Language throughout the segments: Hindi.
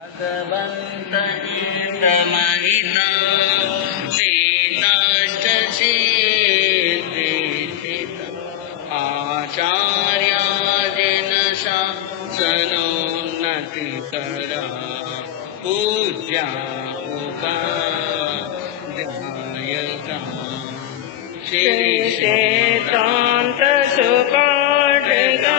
भगवन्तहितमहिता सीताश्च चेतिता आचार्यादिन शासनोन्नतिकरा पूज्या उपाध्यायका श्री क्षेत्रान्त सुपाठिका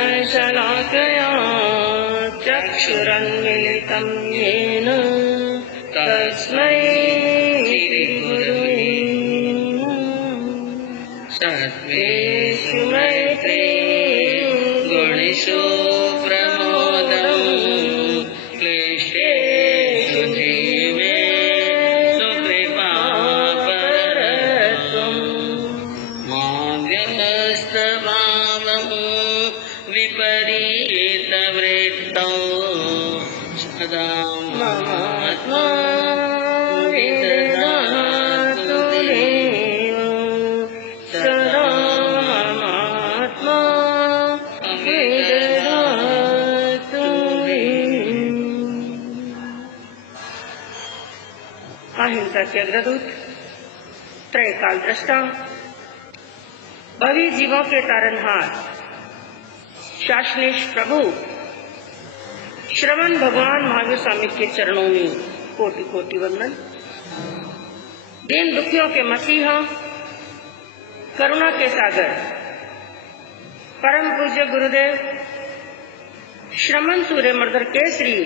ज्ञानाञ्जनशलाकया चक्षुरुन्मीलितं येन तस्मै श्रीगुरुवे सत्त्वेषु मैत्री गुणेषु प्रमोदं क्लिष्टेषु जीवेषु कृपापरत्वम् माध्यमस्तभावं विपरीतवृत्तौ सदा महात्मा विदधातु देव सदा महात्मा विदधातु देव। अहिंसा के अग्रदूत, त्रैकाल दृष्टा, भवी जीवों के तारनहार, शासनेश प्रभु श्रवण भगवान महावीर स्वामी के चरणों में कोटि कोटि वंदन। दीन दुखियों के मसीहा, करुणा के सागर, परम पूज्य गुरुदेव श्रमण सूर्यमर्धर केसरी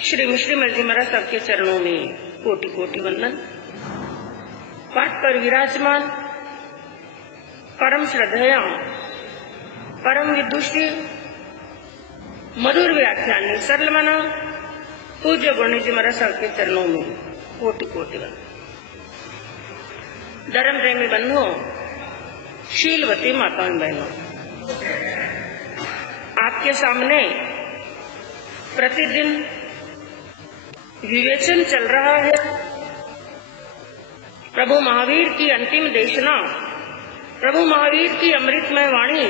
श्री मुस्लिम जी महाराज साहब के चरणों में कोटि कोटि वंदन। पाठ पर विराजमान परम श्रद्धेय, परम विदुषी, मधुर व्याख्यानी, सरल मना पूज्य गुरु जी महाराज साहब के चरणों में कोटि कोटि वंदन। धर्म प्रेमी बंधुओं, शीलवती माताओं बहनों, आपके सामने प्रतिदिन विवेचन चल रहा है। प्रभु महावीर की अंतिम देशना, प्रभु महावीर की अमृतमय वाणी,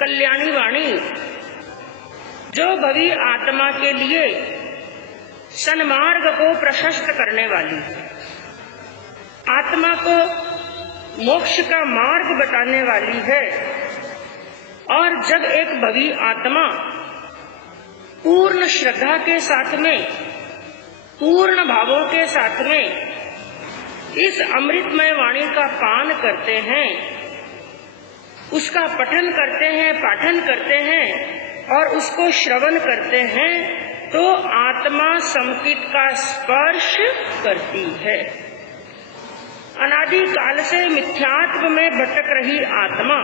कल्याणी वाणी, जो भवी आत्मा के लिए सन्मार्ग को प्रशस्त करने वाली, आत्मा को मोक्ष का मार्ग बताने वाली है। और जब एक भवी आत्मा पूर्ण श्रद्धा के साथ में, पूर्ण भावों के साथ में इस अमृतमय वाणी का पान करते हैं, उसका पठन करते हैं, पाठन करते हैं और उसको श्रवण करते हैं, तो आत्मा समकित का स्पर्श करती है। अनादि काल से मिथ्यात्व में भटक रही आत्मा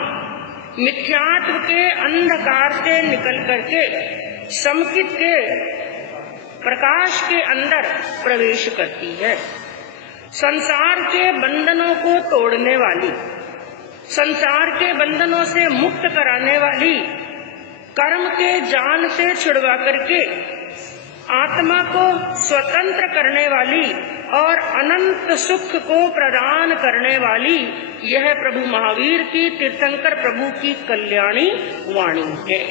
मिथ्यात्व के अंधकार से निकल करके समकित के प्रकाश के अंदर प्रवेश करती है। संसार के बंधनों को तोड़ने वाली, संसार के बंधनों से मुक्त कराने वाली, कर्म के जाल से छुड़वा करके आत्मा को स्वतंत्र करने वाली और अनंत सुख को प्रदान करने वाली यह प्रभु महावीर की, तीर्थंकर प्रभु की कल्याणी वाणी है।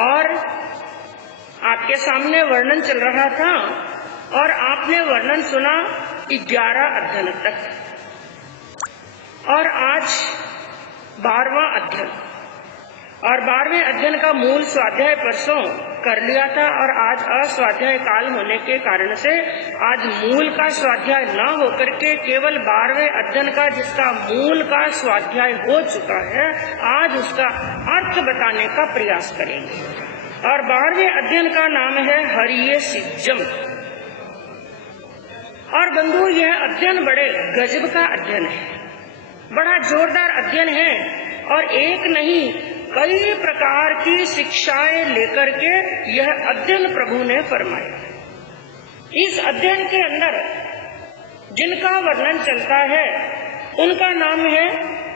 और आपके सामने वर्णन चल रहा था और आपने वर्णन सुना 11 अध्ययन तक, और आज 12वां अध्ययन, और 12वें अध्ययन का मूल स्वाध्याय परसों कर लिया था और आज अस्वाध्याय काल होने के कारण से आज मूल का स्वाध्याय न होकर के केवल 12वें अध्ययन का, जिसका मूल का स्वाध्याय हो चुका है, आज उसका अर्थ बताने का प्रयास करेंगे। और 12वें अध्ययन का नाम है हरिये सिज्जम। और बंधु, यह अध्ययन बड़े गजब का अध्ययन है, बड़ा जोरदार अध्ययन है और एक नहीं कई प्रकार की शिक्षाएं लेकर के यह अध्ययन प्रभु ने फरमाया। इस अध्ययन के अंदर जिनका वर्णन चलता है उनका नाम है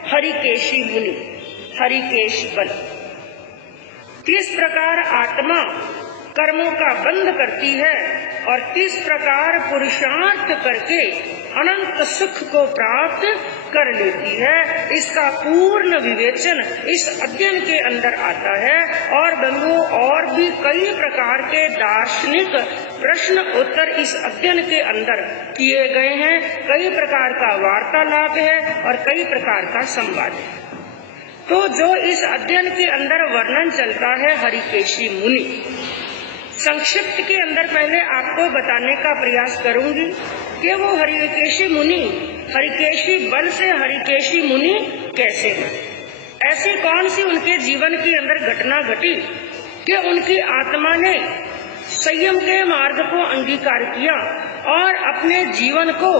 हरिकेशी मुनि, हरिकेश बल। किस प्रकार आत्मा कर्मों का बंध करती है और किस प्रकार पुरुषार्थ करके अनंत सुख को प्राप्त कर लेती है, इसका पूर्ण विवेचन इस अध्ययन के अंदर आता है। और बंधुओं, और भी कई प्रकार के दार्शनिक प्रश्न उत्तर इस अध्ययन के अंदर किए गए हैं। कई प्रकार का वार्तालाप है और कई प्रकार का संवाद है। तो जो इस अध्ययन के अंदर वर्णन चलता है हरिकेशी मुनि, संक्षिप्त के अंदर पहले आपको बताने का प्रयास करूंगी कि वो हरिकेशी मुनि हरिकेशी बल से हरिकेशी मुनि कैसे बने। ऐसी कौन सी उनके जीवन के अंदर घटना घटी कि उनकी आत्मा ने संयम के मार्ग को अंगीकार किया और अपने जीवन को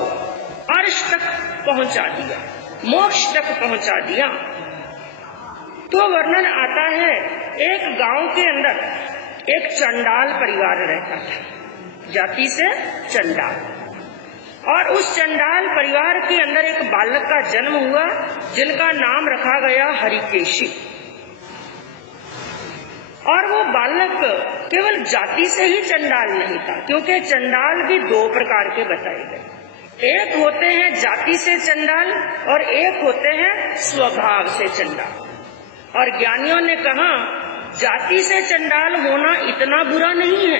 अर्श तक पहुंचा दिया, मोक्ष तक पहुंचा दिया। तो वर्णन आता है, एक गांव के अंदर एक चंडाल परिवार रहता था, जाति से चंडाल। और उस चंडाल परिवार के अंदर एक बालक का जन्म हुआ जिनका नाम रखा गया हरिकेशी। और वो बालक केवल जाति से ही चंडाल नहीं था, क्योंकि चंडाल भी दो प्रकार के बताए गए। एक होते हैं जाति से चंडाल और एक होते हैं स्वभाव से चंडाल। और ज्ञानियों ने कहा जाति से चंडाल होना इतना बुरा नहीं है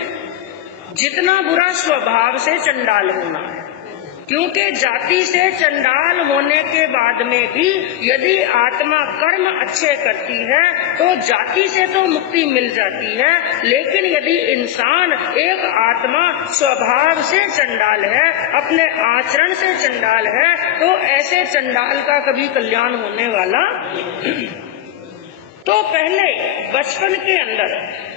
जितना बुरा स्वभाव से चंडाल होना है, क्योंकि जाति से चंडाल होने के बाद में भी यदि आत्मा कर्म अच्छे करती है तो जाति से तो मुक्ति मिल जाती है। लेकिन यदि इंसान एक आत्मा स्वभाव से चंडाल है, अपने आचरण से चंडाल है, तो ऐसे चंडाल का कभी कल्याण होने वाला तो पहले बचपन के अंदर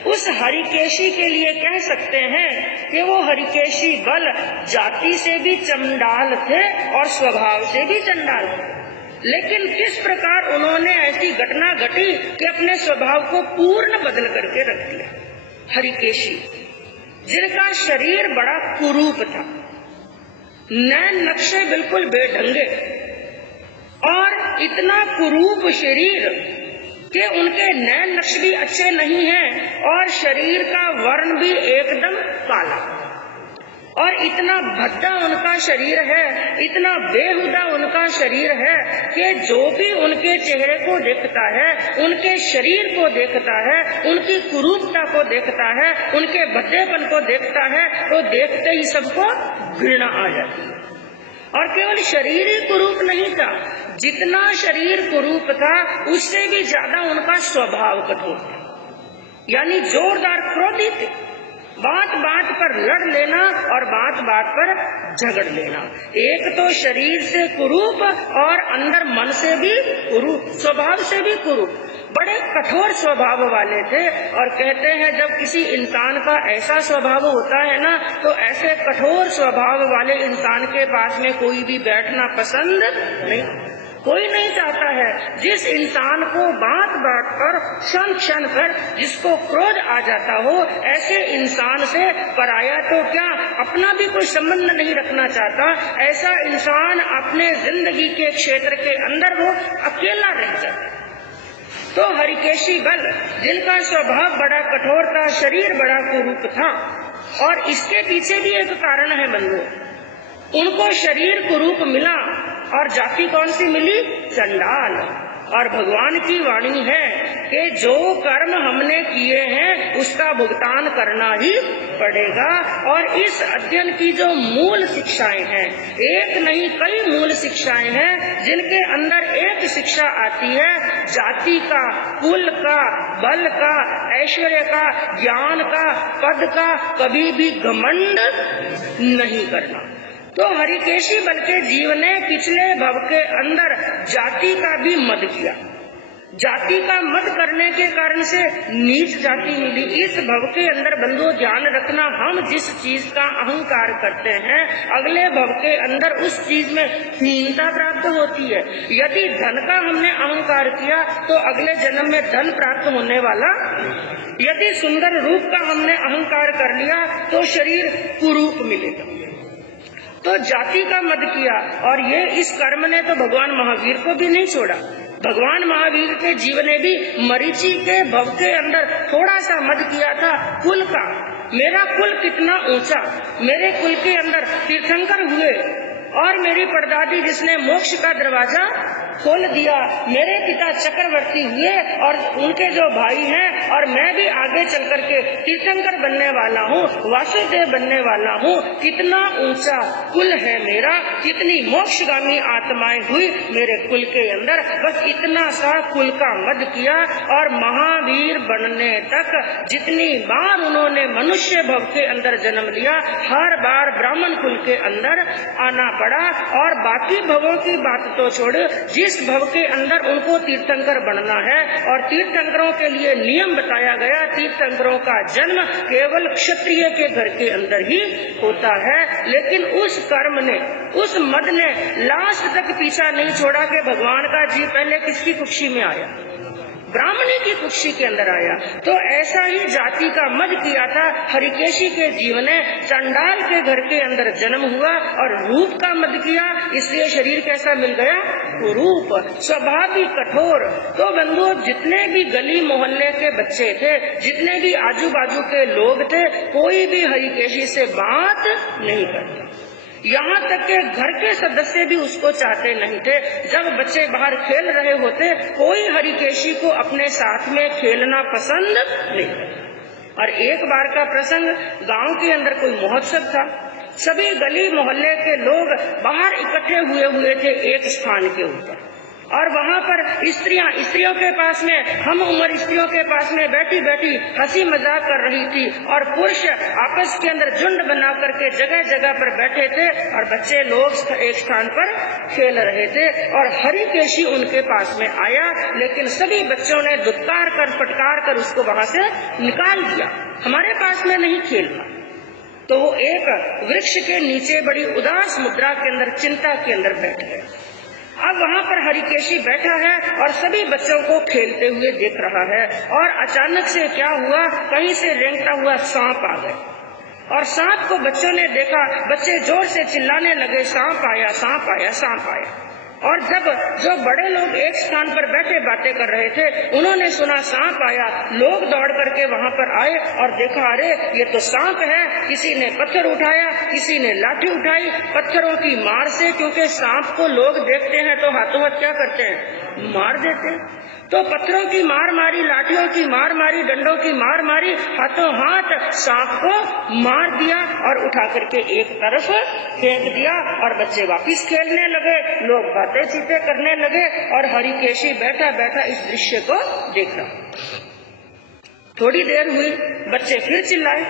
उस हरिकेशी के लिए कह सकते हैं कि वो हरिकेशी बल जाति से भी चंडाल थे और स्वभाव से भी चंडाल थे। लेकिन किस प्रकार उन्होंने ऐसी घटना घटी कि अपने स्वभाव को पूर्ण बदल करके रख दिया। हरिकेशी जिनका शरीर बड़ा कुरूप था, नैन नक्शे बिल्कुल बेढंगे और इतना कुरूप शरीर कि उनके नैन नक्श भी अच्छे नहीं हैं और शरीर का वर्ण भी एकदम काला, और इतना भद्दा उनका शरीर है, इतना बेहुदा उनका शरीर है कि जो भी उनके चेहरे को देखता है, उनके शरीर को देखता है, उनकी कुरूपता को देखता है, उनके भद्देपन को देखता है, तो देखते ही सबको घृणा आ जाती है। और केवल शरीर ही कुरूप नहीं था, जितना शरीर कुरूप था उससे भी ज्यादा उनका स्वभाव कठोर था, यानी जोरदार क्रोधी थे। बात बात पर लड़ लेना और बात बात पर झगड़ लेना। एक तो शरीर से कुरूप और अंदर मन से भी कुरूप, स्वभाव से भी कुरूप, बड़े कठोर स्वभाव वाले थे। और कहते हैं जब किसी इंसान का ऐसा स्वभाव होता है ना, तो ऐसे कठोर स्वभाव वाले इंसान के पास में कोई भी बैठना पसंद नहीं, कोई नहीं चाहता है। जिस इंसान को बात बात पर क्षण क्षण पर जिसको क्रोध आ जाता हो, ऐसे इंसान से पराया तो क्या अपना भी कोई संबंध नहीं रखना चाहता। ऐसा इंसान अपने जिंदगी के क्षेत्र के अंदर वो अकेला रह जाता है। तो हरिकेशी बल जिनका स्वभाव बड़ा कठोर था, शरीर बड़ा कुरूप था, और इसके पीछे भी एक कारण है बंधु, उनको शरीर कुरूप मिला और जाति कौन सी मिली? चंडाल। और भगवान की वाणी है कि जो कर्म हमने किए हैं उसका भुगतान करना ही पड़ेगा। और इस अध्ययन की जो मूल शिक्षाएं हैं, एक नहीं कई मूल शिक्षाएं हैं, जिनके अंदर एक शिक्षा आती है जाति का, कुल का, बल का, ऐश्वर्य का, ज्ञान का, पद का कभी भी घमंड नहीं करना। तो हरिकेशी बल के जीव ने पिछले भव के अंदर जाति का भी मद किया, जाति का मत करने के कारण से नीच जाति मिली। इस भव के अंदर बंधुओं ध्यान रखना, हम जिस चीज का अहंकार करते हैं अगले भव के अंदर उस चीज में हीनता प्राप्त होती है। यदि धन का हमने अहंकार किया तो अगले जन्म में धन प्राप्त होने वाला, यदि सुंदर रूप का हमने अहंकार कर लिया तो शरीर कुरूप मिलेगा। तो जाति का मद किया, और ये इस कर्म ने तो भगवान महावीर को भी नहीं छोड़ा। भगवान महावीर के जीवन ने भी मरीचि के भव के अंदर थोड़ा सा मद किया था कुल का। मेरा कुल कितना ऊंचा, मेरे कुल के अंदर तीर्थंकर हुए और मेरी परदादी जिसने मोक्ष का दरवाजा खोल दिया, मेरे पिता चक्रवर्ती हुए और उनके जो भाई हैं, और मैं भी आगे चल करके तीर्थंकर बनने वाला हूँ, वासुदेव बनने वाला हूँ। कितना ऊंचा कुल है मेरा, कितनी मोक्षगामी आत्माएं हुई मेरे कुल के अंदर। बस इतना सा कुल का मद किया, और महावीर बनने तक जितनी बार उन्होंने मनुष्य भव के अंदर जन्म लिया, हर बार ब्राह्मण कुल के अंदर आना पड़ा। और बाकी भवों की बात तो छोड़, जिस भव के अंदर उनको तीर्थंकर बनना है, और तीर्थंकरों के लिए नियम बताया गया, तीर्थंकरों का जन्म केवल क्षत्रिय के घर के अंदर ही होता है। लेकिन उस कर्म ने, उस मद ने लास्ट तक पीछा नहीं छोड़ा कि भगवान का जी पहले किसकी कुक्षी में आया, ब्राह्मणी की कुक्षी के अंदर आया। तो ऐसा ही जाति का मद किया था हरिकेशी के जीवन ने। चंडाल के घर के अंदर जन्म हुआ और रूप का मद किया, इसलिए शरीर कैसा मिल गया, रूप, स्वभाव भी कठोर। तो बंधुओं, जितने भी गली मोहल्ले के बच्चे थे, जितने भी आजू बाजू के लोग थे, कोई भी हरिकेशी से बात नहीं करता। यहाँ तक के घर के सदस्य भी उसको चाहते नहीं थे। जब बच्चे बाहर खेल रहे होते, कोई हरिकेशी को अपने साथ में खेलना पसंद नहीं। और एक बार का प्रसंग, गांव के अंदर कोई महोत्सव था, सभी गली मोहल्ले के लोग बाहर इकट्ठे हुए थे एक स्थान के ऊपर, और वहाँ पर स्त्रियों के पास में, हम उम्र स्त्रियों के पास में बैठी बैठी हंसी मजाक कर रही थी, और पुरुष आपस के अंदर झुंड बना करके जगह जगह पर बैठे थे, और बच्चे लोग एक स्थान पर खेल रहे थे। और हरिकेशी उनके पास में आया, लेकिन सभी बच्चों ने दुत्कार कर फटकार कर उसको वहाँ से निकाल दिया, हमारे पास में नहीं खेलना। तो वो एक वृक्ष के नीचे बड़ी उदास मुद्रा के अंदर, चिंता के अंदर बैठ गए। अब वहाँ पर हरिकेशी बैठा है और सभी बच्चों को खेलते हुए देख रहा है, और अचानक से क्या हुआ, कहीं से रेंगता हुआ सांप आ गए, और सांप को बच्चों ने देखा, बच्चे जोर से चिल्लाने लगे, सांप आया, सांप आया, सांप आया। और जब जो बड़े लोग एक स्थान पर बैठे बातें कर रहे थे, उन्होंने सुना सांप आया, लोग दौड़ करके वहाँ पर आए और देखा, अरे ये तो सांप है। किसी ने पत्थर उठाया, किसी ने लाठी उठाई, पत्थरों की मार से, क्योंकि सांप को लोग देखते हैं तो हाथों हाथ क्या करते हैं, मार देते हैं। तो पत्थरों की मार मारी, लाठियों की मार मारी, डंडों की मार मारी, हाथों हाथ सांप को मार दिया और उठा करके एक तरफ फेंक दिया, और बच्चे वापिस खेलने लगे, लोग बातें चीतें करने लगे, और हरिकेशी बैठा बैठा इस दृश्य को देख रहा। थोड़ी देर हुई, बच्चे फिर चिल्लाए,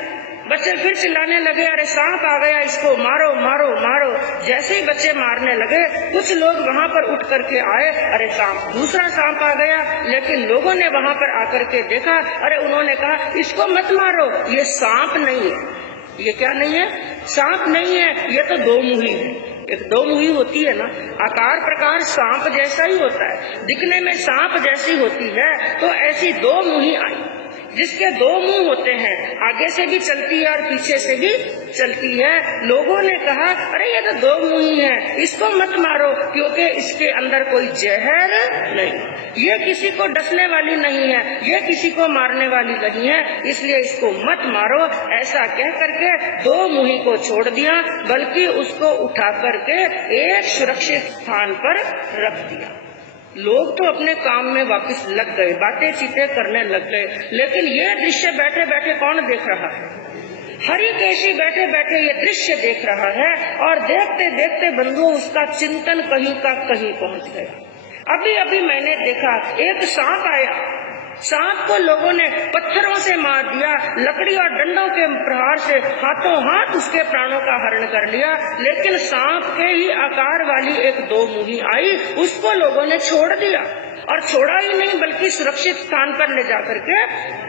बच्चे फिर चिल्लाने लगे, अरे सांप आ गया, इसको मारो मारो मारो। जैसे ही बच्चे मारने लगे, कुछ लोग वहाँ पर उठ करके आए, अरे सांप, दूसरा सांप आ गया। लेकिन लोगों ने वहाँ पर आकर के देखा, अरे उन्होंने कहा, इसको मत मारो, ये सांप नहीं है। ये क्या नहीं है, सांप नहीं है, ये तो दो मुही है। एक दो मुही होती है ना, आकार प्रकार सांप जैसा ही होता है, दिखने में सांप जैसी होती है, तो ऐसी दो मुही आई, जिसके दो मुंह होते हैं, आगे से भी चलती है और पीछे से भी चलती है। लोगों ने कहा, अरे ये तो दो मुंही है, इसको मत मारो, क्योंकि इसके अंदर कोई जहर नहीं, ये किसी को डसने वाली नहीं है, ये किसी को मारने वाली नहीं है, इसलिए इसको मत मारो। ऐसा कह करके दो मुही को छोड़ दिया, बल्कि उसको उठा करके एक सुरक्षित स्थान पर रख दिया। लोग तो अपने काम में वापस लग गए, बातें चीतें करने लग गए, लेकिन ये दृश्य बैठे बैठे कौन देख रहा है, हरिकेशी बैठे बैठे ये दृश्य देख रहा है। और देखते देखते बंधुओं, उसका चिंतन कहीं का कहीं पहुंच गया। अभी अभी मैंने देखा, एक सांप आया, सांप को लोगों ने पत्थरों से मार दिया, लकड़ी और डंडों के प्रहार से हाथों हाथ उसके प्राणों का हरण कर लिया। लेकिन सांप के ही आकार वाली एक दो मुही आई, उसको लोगों ने छोड़ दिया। और छोड़ा ही नहीं बल्कि सुरक्षित स्थान पर ले जाकर के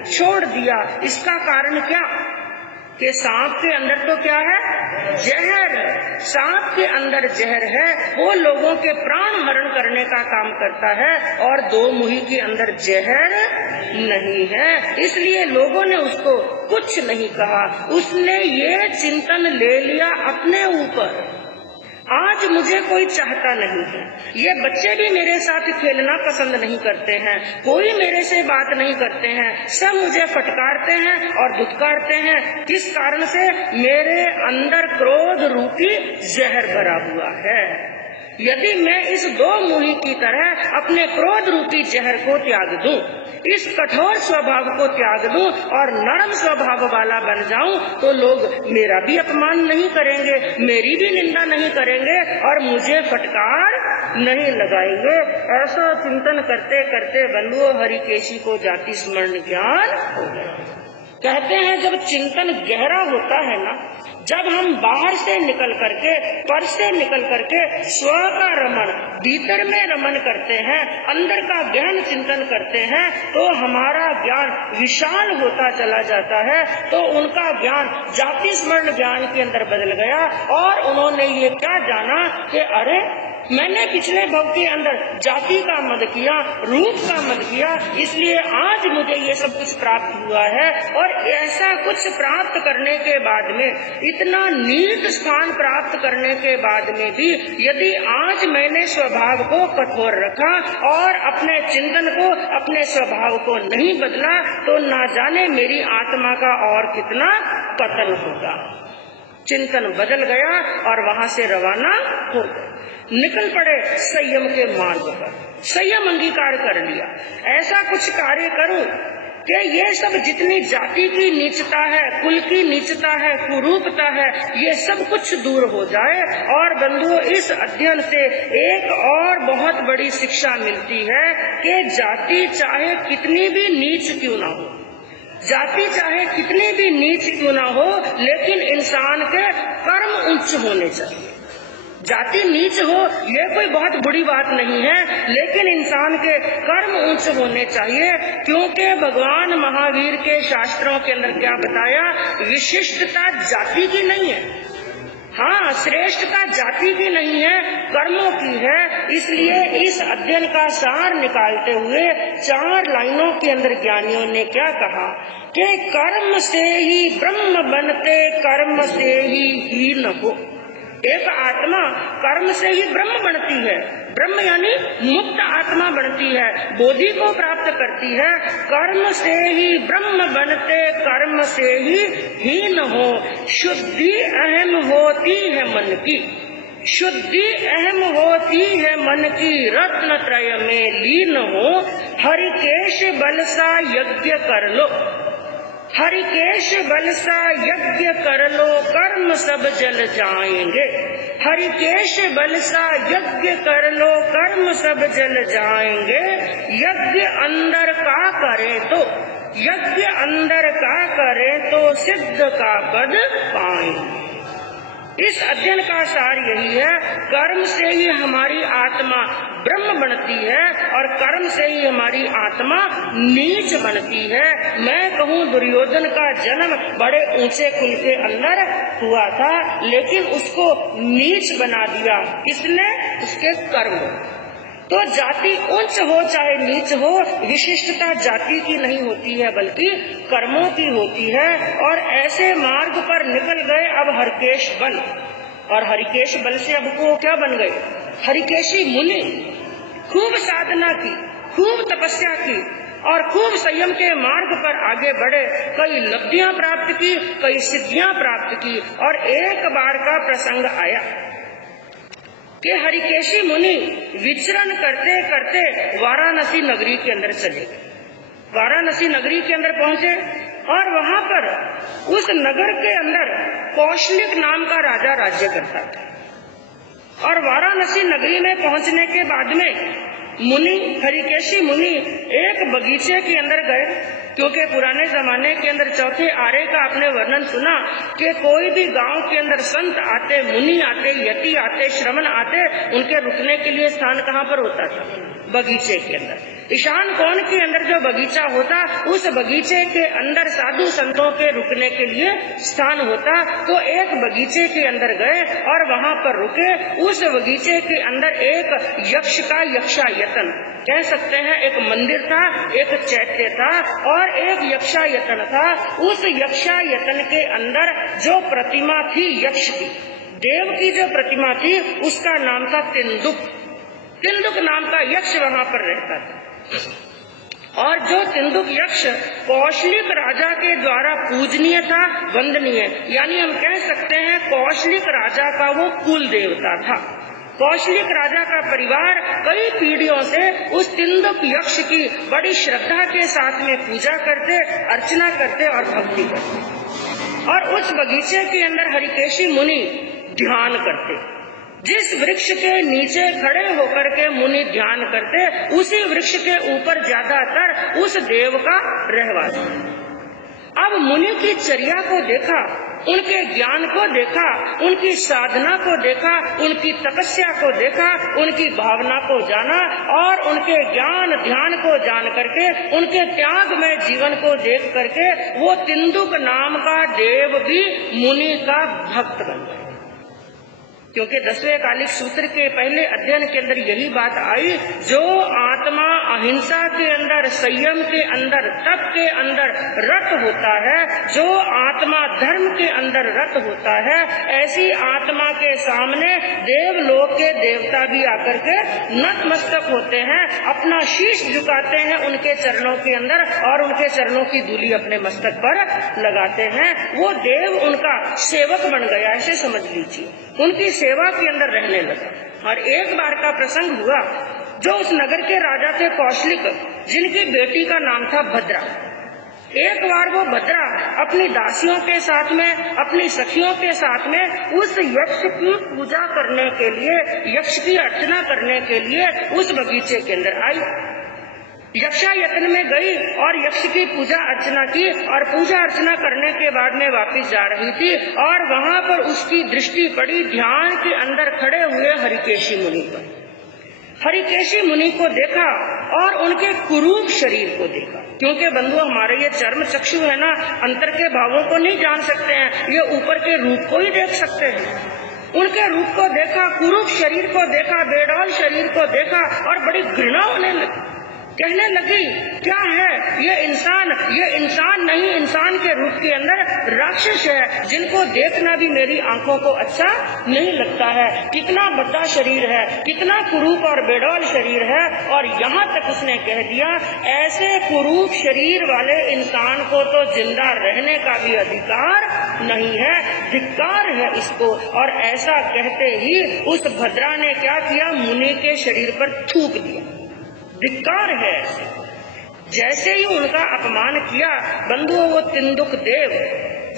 छोड़ दिया। इसका कारण क्या कि सांप के अंदर तो क्या है, जहर। सांप के अंदर जहर है, वो लोगों के प्राण हरण करने का काम करता है, और दो मुही के अंदर जहर नहीं है, इसलिए लोगों ने उसको कुछ नहीं कहा। उसने ये चिंतन ले लिया अपने ऊपर, आज मुझे कोई चाहता नहीं है, ये बच्चे भी मेरे साथ खेलना पसंद नहीं करते हैं, कोई मेरे से बात नहीं करते हैं, सब मुझे फटकारते हैं और धुतकारते हैं। किस कारण से? मेरे अंदर क्रोध रूपी जहर भरा हुआ है। यदि मैं इस दो मुही की तरह अपने क्रोध रूपी जहर को त्याग दूं, इस कठोर स्वभाव को त्याग दूं और नरम स्वभाव वाला बन जाऊं, तो लोग मेरा भी अपमान नहीं करेंगे, मेरी भी निंदा नहीं करेंगे और मुझे फटकार नहीं लगाएंगे। ऐसा चिंतन करते करते बंधुओं हरिकेशी को जाति स्मरण ज्ञान हो गया। कहते हैं जब चिंतन गहरा होता है ना, जब हम बाहर से निकल करके, पर से निकल करके स्व का रमण, भीतर में रमण करते हैं, अंदर का ज्ञान चिंतन करते हैं, तो हमारा ज्ञान विशाल होता चला जाता है। तो उनका ज्ञान जाति स्मरण ज्ञान के अंदर बदल गया और उन्होंने ये क्या जाना कि अरे मैंने पिछले भव के अंदर जाति का मद किया, रूप का मद किया, इसलिए आज मुझे ये सब कुछ प्राप्त हुआ है। और ऐसा कुछ प्राप्त करने के बाद में, इतना नीच स्थान प्राप्त करने के बाद में भी यदि आज मैंने स्वभाव को कठोर रखा और अपने चिंतन को, अपने स्वभाव को नहीं बदला, तो ना जाने मेरी आत्मा का और कितना पतन होगा। चिंतन बदल गया और वहां से रवाना हो निकल पड़े संयम के मार्ग पर। संयम अंगीकार कर लिया, ऐसा कुछ कार्य करूं कि ये सब जितनी जाति की नीचता है, कुल की नीचता है, कुरूपता है, ये सब कुछ दूर हो जाए। और बंधुओं इस अध्ययन से एक और बहुत बड़ी शिक्षा मिलती है कि जाति चाहे कितनी भी नीच क्यों ना हो, जाति चाहे कितनी भी नीच क्यों ना हो, लेकिन इंसान के कर्म उच्च होने चाहिए। जाति नीच हो ये कोई बहुत बुरी बात नहीं है, लेकिन इंसान के कर्म उच्च होने चाहिए, क्योंकि भगवान महावीर के शास्त्रों के अंदर क्या बताया, विशिष्टता जाति की नहीं है, हाँ श्रेष्ठता जाति की नहीं है, कर्मों की है। इसलिए इस अध्ययन का सार निकालते हुए 4 लाइनों के अंदर ज्ञानियों ने क्या कहा कि कर्म से ही ब्रह्म बनते, कर्म से ही हीन हो। एक आत्मा कर्म से ही ब्रह्म बनती है, ब्रह्म यानी मुक्त आत्मा बनती है, बोधि को प्राप्त करती है। कर्म से ही ब्रह्म बनते, कर्म से ही हीन हो। शुद्धि अहम होती है मन की, शुद्धि अहम होती है मन की, रत्न त्रय में लीन हो। हरिकेश बल सा यज्ञ कर लो, हरिकेश बल सा यज्ञ कर लो, कर्म सब जल जाएंगे। हरिकेश बल सा यज्ञ कर लो, कर्म सब जल जाएंगे। यज्ञ अंदर का करे तो, यज्ञ अंदर का करे तो सिद्ध का पद पाएंगे। इस अध्ययन का सार यही है, कर्म से ही हमारी आत्मा ब्रह्म बनती है और कर्म से ही हमारी आत्मा नीच बनती है। मैं कहूँ दुर्योधन का जन्म बड़े ऊंचे कुल के अंदर हुआ था, लेकिन उसको नीच बना दिया किसने? उसके कर्म। तो जाति उच्च हो चाहे नीच हो, विशिष्टता जाति की नहीं होती है बल्कि कर्मों की होती है। और ऐसे मार्ग पर निकल गए अब हरिकेश बल, और हरिकेश बल से अब वो क्या बन गए? हरिकेशी मुनि। खूब साधना की, खूब तपस्या की और खूब संयम के मार्ग पर आगे बढ़े, कई लब्धियां प्राप्त की, कई सिद्धियां प्राप्त की। और एक बार का प्रसंग आया कि हरिकेशी मुनि विचरण करते करते वाराणसी नगरी के अंदर चले गए। वाराणसी नगरी के अंदर पहुंचे और वहां पर उस नगर के अंदर कौशलिक नाम का राजा राज्य करता था। और वाराणसी नगरी में पहुंचने के बाद में मुनि, हरिकेशी मुनि एक बगीचे के अंदर गए क्योंकि पुराने जमाने के अंदर चौथे आरे का आपने वर्णन सुना कि कोई भी गांव के अंदर संत आते, मुनि आते, यति आते, श्रमण आते, उनके रुकने के लिए स्थान कहाँ पर होता था? बगीचे के अंदर। ईशान कोण के अंदर जो बगीचा होता, उस बगीचे के अंदर साधु संतों के रुकने के लिए स्थान होता। तो एक बगीचे के अंदर गए और वहां पर रुके। उस बगीचे के अंदर एक यक्ष का यक्षायतन, कह सकते हैं एक मंदिर था, एक चैत्य था और एक यक्षायतन था। उस यक्षायतन के अंदर जो प्रतिमा थी यक्ष की, देव की जो प्रतिमा थी, उसका नाम था तिंदुक। तिंदुक नाम का यक्ष वहां पर रहता था और जो तिंदुक यक्ष कौशलिक राजा के द्वारा पूजनीय था, वंदनीय, यानी हम कह सकते हैं कौशलिक राजा का वो कुल देवता था। कौशलिक राजा का परिवार कई पीढ़ियों से उस तिंदुक यक्ष की बड़ी श्रद्धा के साथ में पूजा करते, अर्चना करते और भक्ति करते। और उस बगीचे के अंदर हरिकेशी मुनि ध्यान करते। जिस वृक्ष के नीचे खड़े होकर के मुनि ध्यान करते, उसी वृक्ष के ऊपर ज्यादातर उस देव का रहवास। अब मुनि की चर्या को देखा, उनके ज्ञान को देखा, उनकी साधना को देखा, उनकी तपस्या को देखा, उनकी भावना को जाना और उनके ज्ञान ध्यान को जान करके, उनके त्याग में जीवन को देख करके वो तिंदुक नाम का देव भी मुनि का भक्त बन गया। क्योंकि 10वें कालिक सूत्र के पहले अध्ययन के अंदर यही बात आई, जो आत्मा अहिंसा के अंदर, संयम के अंदर, तप के अंदर रत होता है, जो आत्मा धर्म के अंदर रत होता है, ऐसी आत्मा के सामने देवलोक के देवता भी आकर के नतमस्तक होते हैं, अपना शीश झुकाते हैं उनके चरणों के अंदर और उनके चरणों की धूली अपने मस्तक पर लगाते हैं। वो देव उनका सेवक बन गया, ऐसे समझ लीजिए, उनकी सेवा के अंदर रहने लगा। और एक बार का प्रसंग हुआ, जो उस नगर के राजा थे कौशलिक, जिनकी बेटी का नाम था भद्रा। एक बार वो भद्रा अपनी दासियों के साथ में, अपनी सखियों के साथ में उस यक्ष की पूजा करने के लिए, यक्ष की अर्चना करने के लिए उस बगीचे के अंदर आई। यक्षायतन में गई और यक्ष की पूजा अर्चना की और पूजा अर्चना करने के बाद में वापस जा रही थी और वहां पर उसकी दृष्टि पड़ी ध्यान के अंदर खड़े हुए हरिकेशी मुनि पर। हरिकेशी मुनि को देखा और उनके कुरूप शरीर को देखा, क्योंकि बंधु हमारे ये चर्म चक्षु है ना, अंतर के भावों को नहीं जान सकते हैं, ये ऊपर के रूप को ही देख सकते हैं। उनके रूप को देखा, कुरूप शरीर को देखा, बेडौल शरीर को देखा और बड़ी घृणा होने लगी। कहने लगी, क्या है ये इंसान नहीं, इंसान के रूप के अंदर राक्षस है, जिनको देखना भी मेरी आंखों को अच्छा नहीं लगता है। कितना बड़ा शरीर है, कितना कुरूप और बेडौल शरीर है। और यहाँ तक उसने कह दिया, ऐसे कुरूप शरीर वाले इंसान को तो जिंदा रहने का भी अधिकार नहीं है, धिक्कार है इसको। और ऐसा कहते ही उस भद्रा ने क्या किया, मुनि के शरीर पर थूक दिया। धिक्कार है ऐसे। जैसे ही उनका अपमान किया, बंधुओं, वो तिंदुक देव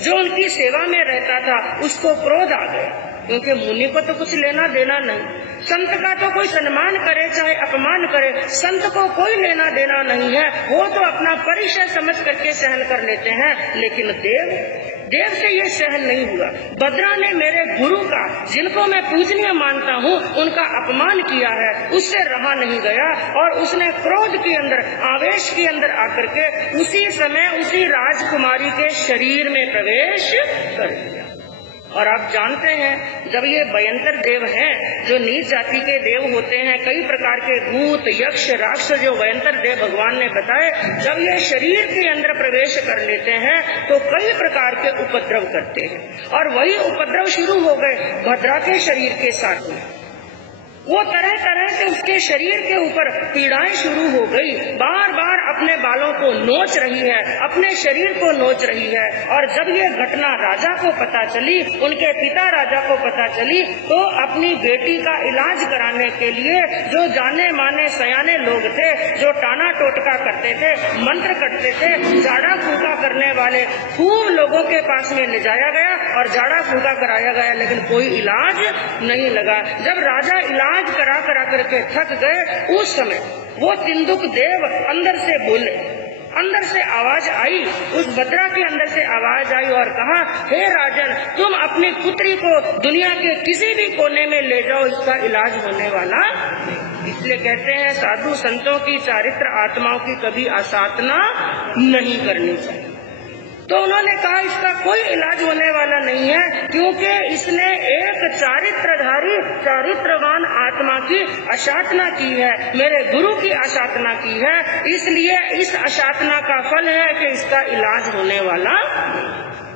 जो उनकी सेवा में रहता था, उसको क्रोध आ गया, क्योंकि मुनि को तो कुछ लेना देना नहीं। संत का तो कोई सम्मान करे चाहे अपमान करे, संत को कोई लेना देना नहीं है, वो तो अपना परिचय समझ करके सहन कर लेते हैं। लेकिन देव से ये सहन नहीं हुआ। भद्रा ने मेरे गुरु का, जिनको मैं पूजनीय मानता हूँ, उनका अपमान किया है, उससे रहा नहीं गया और उसने क्रोध के अंदर, आवेश के अंदर आकर के उसी समय उसी राजकुमारी के शरीर में प्रवेश कर दिया। और आप जानते हैं, जब ये भयंकर देव हैं, जो नीच जाति के देव होते हैं, कई प्रकार के भूत, यक्ष, राक्षस, जो भयंकर देव भगवान ने बताए, जब ये शरीर के अंदर प्रवेश कर लेते हैं तो कई प्रकार के उपद्रव करते हैं। और वही उपद्रव शुरू हो गए भद्रा के शरीर के साथ में। वो तरह तरह से उसके शरीर के ऊपर पीड़ाएं शुरू हो गई। बार बार अपने बालों को नोच रही है, अपने शरीर को नोच रही है। और जब ये घटना राजा को पता चली, उनके पिता राजा को पता चली, तो अपनी बेटी का इलाज कराने के लिए जो जाने माने सयाने लोग थे, जो टाना टोटका करते थे, मंत्र करते थे, झाड़ा फूका करने वाले, खूब लोगों के पास में ले जाया गया और झाड़ा फूका कराया गया, लेकिन कोई इलाज नहीं लगा। जब राजा इलाज करा करके थक गए, उस समय वो तिंदुक देव अंदर से बोले अंदर से आवाज आई, उस बद्रा के अंदर से आवाज आई और कहा, हे राजन, तुम अपनी पुत्री को दुनिया के किसी भी कोने में ले जाओ, इसका इलाज होने वाला। इसलिए कहते हैं साधु संतों की चारित्र आत्माओं की कभी आसाधना नहीं करनी चाहिए। तो उन्होंने कहा इसका कोई इलाज होने वाला नहीं है, क्योंकि इसने एक चारित्रधारी चारित्रवान आत्मा की अशातना की है, मेरे गुरु की अशातना की है, इसलिए इस अशातना का फल है कि इसका इलाज होने वाला।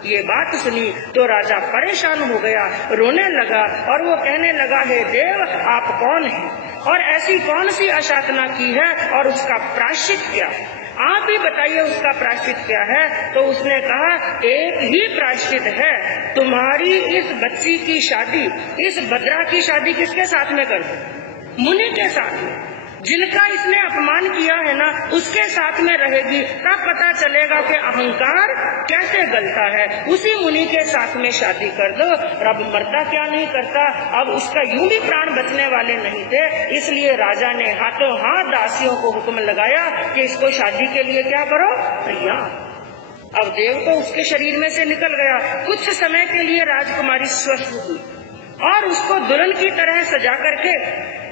ये बात सुनी तो राजा परेशान हो गया, रोने लगा और वो कहने लगा, हे देव, आप कौन हैं और ऐसी कौन सी अशातना की है और उसका प्रायश्चित क्या है? आप ही बताइए उसका प्रायश्चित क्या है। तो उसने कहा, एक ही प्रायश्चित है, तुम्हारी इस बच्ची की शादी, इस बद्रा की शादी किसके साथ में कर दो? मुनि के साथ में। जिनका इसने अपमान किया है ना, उसके साथ में रहेगी, तब पता चलेगा कि अहंकार कैसे गलता है। उसी मुनि के साथ में शादी कर दो। अब मरता क्या नहीं करता, अब उसका यूं भी प्राण बचने वाले नहीं थे, इसलिए राजा ने हाथों हाथ दासियों को हुक्म लगाया कि इसको शादी के लिए क्या करो, तैयार। अब देव तो उसके शरीर में से निकल गया। कुछ समय के लिए राजकुमारी स्वस्थ हुई और उसको दुल्हन की तरह सजा करके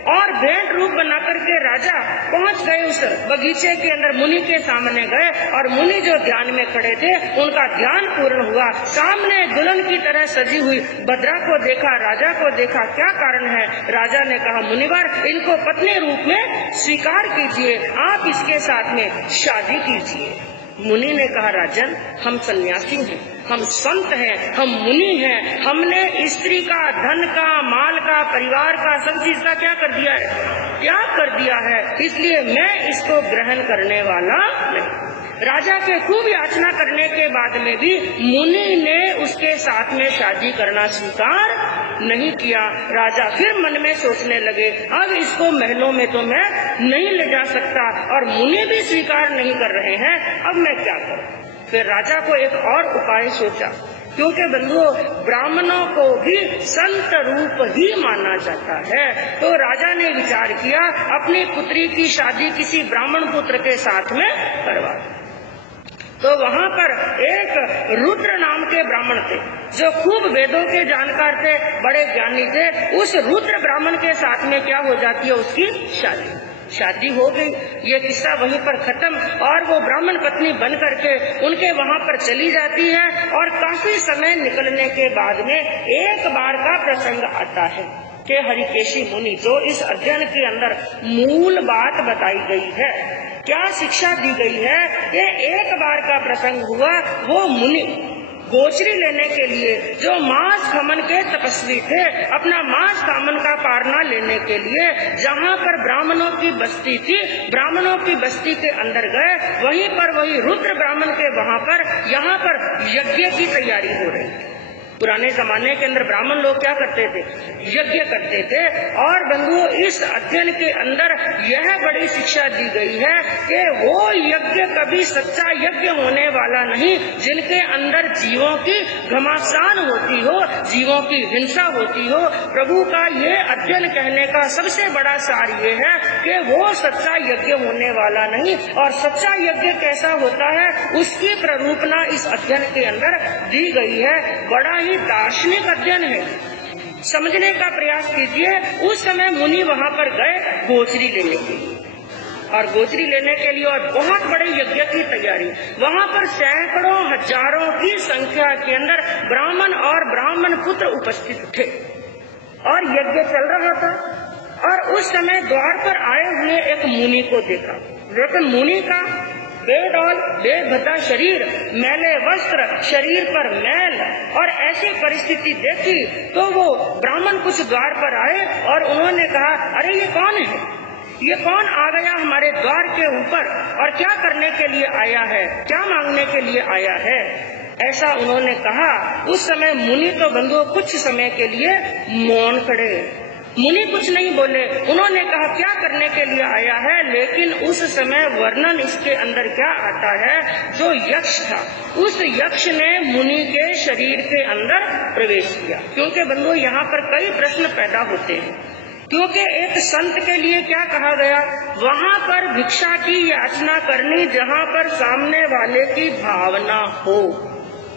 और भेंट रूप बना करके राजा पहुंच गए उस बगीचे के अंदर, मुनि के सामने गए और मुनि जो ध्यान में खड़े थे उनका ध्यान पूर्ण हुआ। सामने दुल्हन की तरह सजी हुई बद्रा को देखा, राजा को देखा, क्या कारण है? राजा ने कहा, मुनिवर, इनको पत्नी रूप में स्वीकार कीजिए, आप इसके साथ में शादी कीजिए। मुनि ने कहा, राजन, हम सन्यासी हैं, हम संत हैं, हम मुनि हैं, हमने स्त्री का, धन का, माल का, परिवार का, सब चीज का क्या कर दिया है, त्याग कर दिया है, इसलिए मैं इसको ग्रहण करने वाला नहीं। राजा के खूब याचना करने के बाद में भी मुनि ने उसके साथ में शादी करना स्वीकार नहीं किया। राजा फिर मन में सोचने लगे, अब इसको महलों में तो मैं नहीं ले जा सकता और मुनि भी स्वीकार नहीं कर रहे हैं, अब मैं क्या करूं? फिर राजा को एक और उपाय सोचा, क्योंकि बंधुओं, ब्राह्मणों को भी संत रूप ही माना जाता है। तो राजा ने विचार किया, अपनी पुत्री की शादी किसी ब्राह्मण पुत्र के साथ में करवा। तो वहाँ पर एक रुद्र नाम के ब्राह्मण थे, जो खूब वेदों के जानकार थे, बड़े ज्ञानी थे। उस रुद्र ब्राह्मण के साथ में क्या हो जाती है, उसकी शादी हो गई। ये किस्सा वहीं पर खत्म और वो ब्राह्मण पत्नी बन करके उनके वहाँ पर चली जाती है। और काफी समय निकलने के बाद में एक बार का प्रसंग आता है कि हरिकेशी मुनि, जो इस अध्ययन के अंदर मूल बात बताई गई है, क्या शिक्षा दी गई है, ये एक बार का प्रसंग हुआ। वो मुनि गोचरी लेने के लिए, जो मांस खमन के तपस्वी थे, अपना मांस कामन का पारना लेने के लिए जहाँ पर ब्राह्मणों की बस्ती थी, ब्राह्मणों की बस्ती के अंदर गए। वहीं पर वही रुद्र ब्राह्मण के वहाँ पर यहाँ पर यज्ञ की तैयारी हो रही है। पुराने जमाने के अंदर ब्राह्मण लोग क्या करते थे, यज्ञ करते थे। और बंधुओं, इस अध्ययन के अंदर यह बड़ी शिक्षा दी गई है कि वो यज्ञ कभी सच्चा यज्ञ होने वाला नहीं, जिनके अंदर जीवों की घमासान होती हो, जीवों की हिंसा होती हो। प्रभु का ये अध्ययन कहने का सबसे बड़ा सार ये है कि वो सच्चा यज्ञ होने वाला नहीं। और सच्चा यज्ञ कैसा होता है, उसकी प्ररूपना इस अध्ययन के अंदर दी गई है। बड़ा ही दार्शनिक अध्ययन है, समझने का प्रयास कीजिए। उस समय मुनि वहाँ पर गए गोचरी लेने के लिए, और गोचरी लेने के लिए और बहुत बड़े यज्ञ की तैयारी। वहाँ पर सैकड़ों हजारों की संख्या के अंदर ब्राह्मण और ब्राह्मण पुत्र उपस्थित थे और यज्ञ चल रहा था। और उस समय द्वार पर आए हुए एक मुनि को देखा, लेकिन मुनि का बेडौल बेभद्दा शरीर, मैले वस्त्र, शरीर पर मैल, और ऐसी परिस्थिति देखी तो वो ब्राह्मण कुछ द्वार पर आए और उन्होंने कहा, अरे ये कौन है, ये कौन आ गया हमारे द्वार के ऊपर और क्या करने के लिए आया है, क्या मांगने के लिए आया है? ऐसा उन्होंने कहा। उस समय मुनि तो बंधुओं कुछ समय के लिए मौन खड़े, मुनि कुछ नहीं बोले। उन्होंने कहा क्या करने के लिए आया है, लेकिन उस समय वर्णन इसके अंदर क्या आता है, जो यक्ष था, उस यक्ष ने मुनि के शरीर के अंदर प्रवेश किया। क्योंकि बंधुओं, यहाँ पर कई प्रश्न पैदा होते हैं क्योंकि एक संत के लिए क्या कहा गया, वहां पर भिक्षा की याचना करनी जहां पर सामने वाले की भावना हो।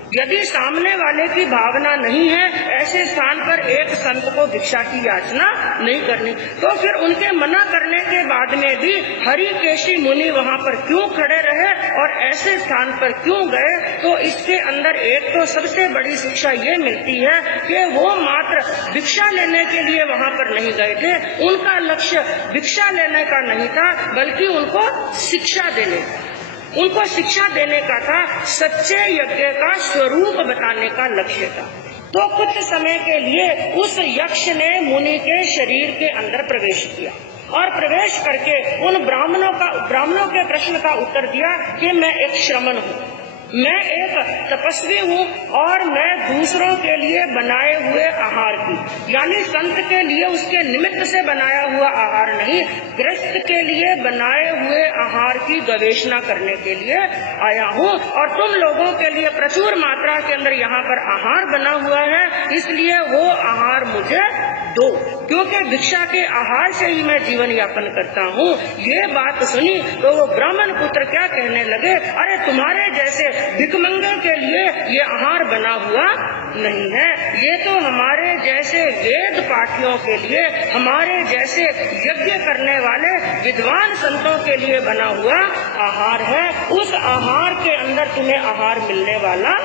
यदि सामने वाले की भावना नहीं है, ऐसे स्थान पर एक संत को भिक्षा की याचना नहीं करनी। तो फिर उनके मना करने के बाद में भी हरिकेशी मुनि वहां पर क्यों खड़े रहे और ऐसे स्थान पर क्यों गए? तो इसके अंदर एक तो सबसे बड़ी शिक्षा ये मिलती है कि वो मात्र भिक्षा लेने के लिए वहां पर नहीं गए थे। उनका लक्ष्य भिक्षा लेने का नहीं था, बल्कि उनको शिक्षा देने का था, सच्चे यज्ञ का स्वरूप बताने का लक्ष्य था। तो कुछ समय के लिए उस यक्ष ने मुनि के शरीर के अंदर प्रवेश किया और प्रवेश करके उन ब्राह्मणों के प्रश्न का उत्तर दिया कि मैं एक श्रमण हूँ, मैं एक तपस्वी हूँ और मैं दूसरों के लिए बनाए हुए आहार की, यानी संत के लिए उसके निमित्त से बनाया हुआ आहार नहीं, गृहस्थ के लिए बनाए हुए आहार की गवेषणा करने के लिए आया हूँ। और तुम लोगों के लिए प्रचुर मात्रा के अंदर यहाँ पर आहार बना हुआ है, इसलिए वो आहार मुझे दो, क्योंकि भिक्षा के आहार से ही मैं जीवन यापन करता हूँ। ये बात सुनी तो वो ब्राह्मण पुत्र क्या कहने लगे, अरे तुम्हारे जैसे भिखमंगे के लिए ये आहार बना हुआ नहीं है, ये तो हमारे जैसे वेद पाठियों के लिए, हमारे जैसे यज्ञ करने वाले विद्वान संतों के लिए बना हुआ आहार है। उस आहार के अंदर तुम्हें आहार मिलने वाला।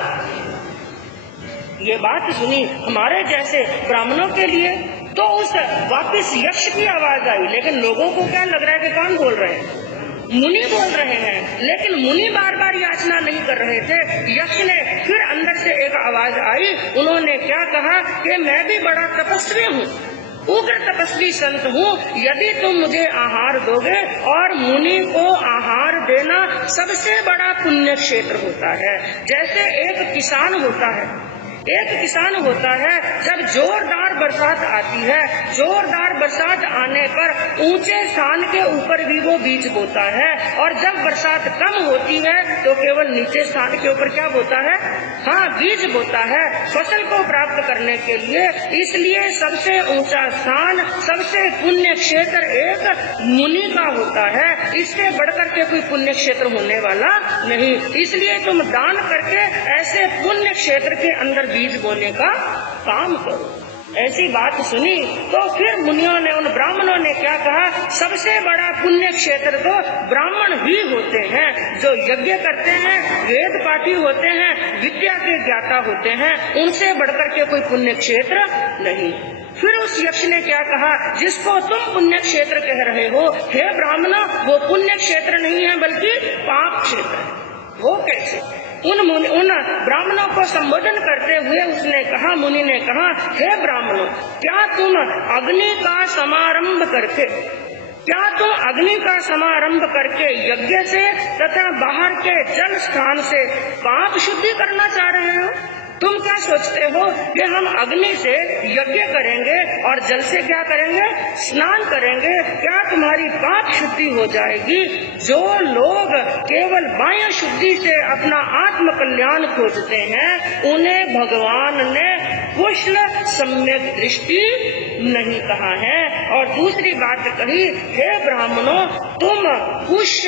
ये बात सुनी हमारे जैसे ब्राह्मणों के लिए, तो उस वापिस यक्ष की आवाज आई, लेकिन लोगों को क्या लग रहा है कि कौन बोल रहे हैं, मुनि बोल रहे हैं। लेकिन मुनि बार बार याचना नहीं कर रहे थे। यक्ष ने फिर अंदर से एक आवाज आई, उन्होंने क्या कहा कि मैं भी बड़ा तपस्वी हूँ, उग्र तपस्वी संत हूँ, यदि तुम मुझे आहार दोगे, और मुनि को आहार देना सबसे बड़ा पुण्य क्षेत्र होता है। जैसे एक किसान होता है, जब जोरदार बरसात आती है, जोरदार बरसात आने पर ऊंचे स्थान के ऊपर भी वो बीज बोता है, और जब बरसात कम होती है तो केवल नीचे स्थान के ऊपर क्या बोता है, बीज बोता है फसल को प्राप्त करने के लिए। इसलिए सबसे ऊंचा स्थान, सबसे पुण्य क्षेत्र एक मुनि का होता है, इससे बढ़कर के कोई पुण्य क्षेत्र होने वाला नहीं। इसलिए तुम दान करके ऐसे पुण्य क्षेत्र के अंदर बीज बोने का काम करो। ऐसी बात सुनी तो फिर मुनियों ने, उन ब्राह्मणों ने क्या कहा, सबसे बड़ा पुण्य क्षेत्र तो ब्राह्मण ही होते हैं, जो यज्ञ करते हैं, वेद पाठी होते हैं, विद्या के ज्ञाता होते हैं, उनसे बढ़कर के कोई पुण्य क्षेत्र नहीं। फिर उस यक्ष ने क्या कहा, जिसको तुम पुण्य क्षेत्र कह रहे हो, हे ब्राह्मणों, वो पुण्य क्षेत्र नहीं है बल्कि पाप क्षेत्र है। वो कैसे? उन ब्राह्मणों को संबोधन करते हुए उसने कहा, मुनि ने कहा, हे ब्राह्मणों, क्या तुम अग्नि का समारंभ करके यज्ञ से तथा बाहर के जल स्थान से पाप शुद्धि करना चाह रहे हो? तुम क्या सोचते हो कि हम अग्नि से यज्ञ करेंगे और जल से क्या करेंगे, स्नान करेंगे, क्या तुम्हारी पाप शुद्धि हो जाएगी? जो लोग केवल बाह्य शुद्धि से अपना आत्म कल्याण खोजते हैं, उन्हें भगवान ने कुशल सम्यक दृष्टि नहीं कहा है। और दूसरी बात कही, हे ब्राह्मणों, तुम कुश,